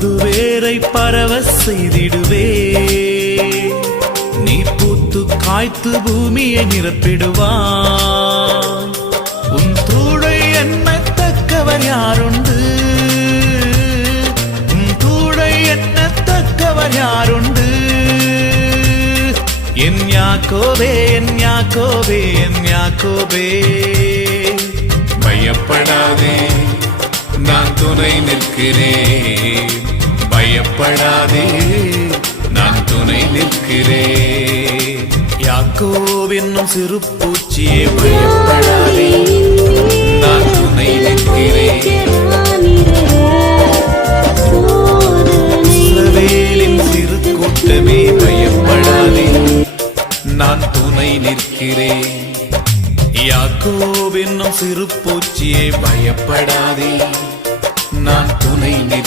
மதுவேரை பரவ செய்திடுவே. நீ பூத்து காய்த்து பூமியை நிரப்பிடுவாய். உன் தூளை எண்ணத்தக்கவர் யாருண்டு? உன் தூளை எண்ணத்தக்கவர் யாருண்டு? என் யாக்கோபே, என் யாக்கோபே, என் யாக்கோபே, பயப்படாதே, நான் துணை நிற்கிறேன். பயப்படாதே, நான் துணை நிற்கிறேன். யாக்கோபு என்னும் சிறு பூச்சியே பயப்படாதே, நான் துணை நிற்கிறேன். இஸ்ரவேலின் சிறு கூட்டமே பயப்படாதே, நான் துணை நிற்கிறேன். யாக்கோபு என்னும் சிறு பூச்சியே பயப்படாதே, நான் துணை நிற்கிறேன்.